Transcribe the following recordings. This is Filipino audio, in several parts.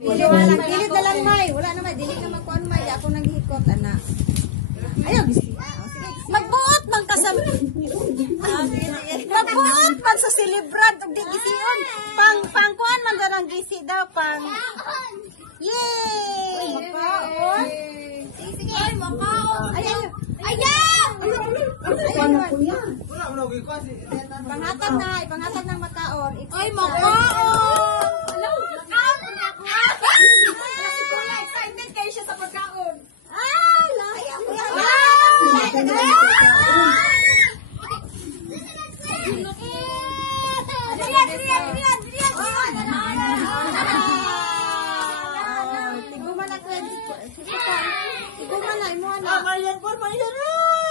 Dilit na lang, May. Wala na, May. Dilit na magkuhan, May. Ako naghikot, anak. Ayaw, sige. Magbuot man ka sa magbuot man sa celebrant ug di gisiyon. Pangkuan man darang gisi daw pang. Yay! Makaon. Sige, ay, makaon. Ayaw. Ayaw! Pangatag na, pangatag ng makaon. Ay, makaon! Excited kayo siya sa pagkaon.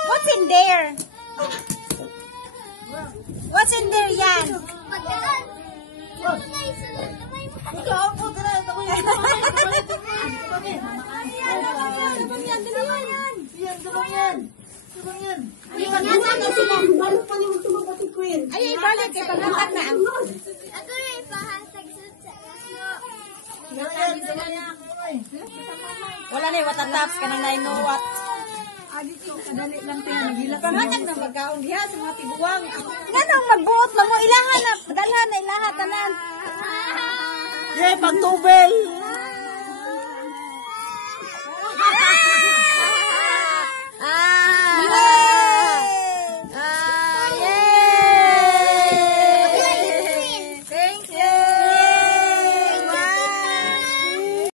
What's in there? What's in there yan? Pagkaan. Ikaw po tara ito ko yan. Ay, ibalik kay pangatag na. Ako rin ipahasag sa Wala na watataps ka na no what. Pangatag ng magkaon diha sa mga tiguang. Ganang magbuot mo ilahan na dalhan na ilahat tanan. Pagtubel.